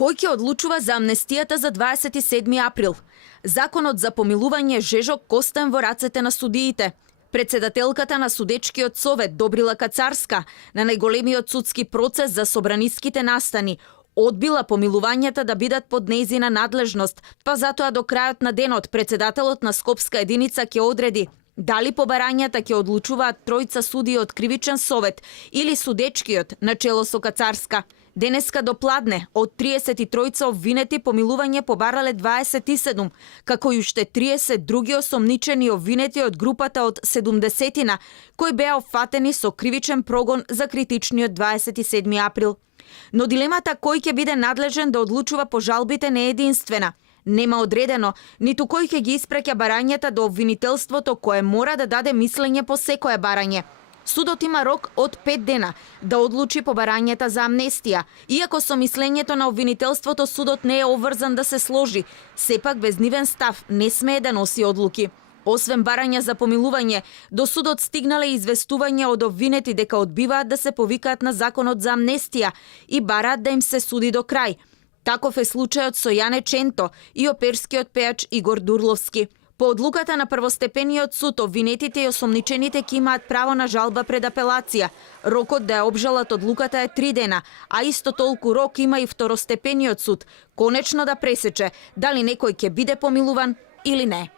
Кој ќе одлучува за амнестијата за 27 април? Законот за помилување жежок костен во рацете на судиите. Председателката на судечкиот совет Добрила Кацарска на најголемиот судски процес за собраниските настани одбила помилувањата да бидат под нејзина надлежност, па затоа до крајот на денот председателот на Скопска единица ќе одреди дали по барањата ќе одлучуваат тројца судии од кривичен совет или судечкиот начело со Кацарска. Денеска до пладне од 33 обвинети помилување побарале 27, како и уште 30 други осомничени обвинети од групата од 70-тина, кои беа опфатени со кривичен прогон за критичниот 27 април. Но дилемата кој ќе биде надлежен да одлучува по жалбите не е единствена. Нема одредено ниту кој ќе ги испраќа барањата до обвинителството кое мора да даде мислење по секое барање. Судот има рок од 5 дена да одлучи по барањата за амнестија. Иако со мислењето на обвинителството судот не е обврзан да се сложи, сепак без нивен став не смее да носи одлуки. Освен барања за помилување, до судот стигнале известување од обвинети дека одбиваат да се повикаат на законот за амнестија и бараат да им се суди до крај. Таков е случајот со Јане Ченто и оперскиот пејач Игор Дурловски. По одлуката на првостепениот суд, обвинетите и осомничените ќе имаат право на жалба пред апелација. Рокот да ја обжалат одлуката е 3 дена, а исто толку рок има и второстепениот суд, конечно да пресече дали некој ќе биде помилуван или не.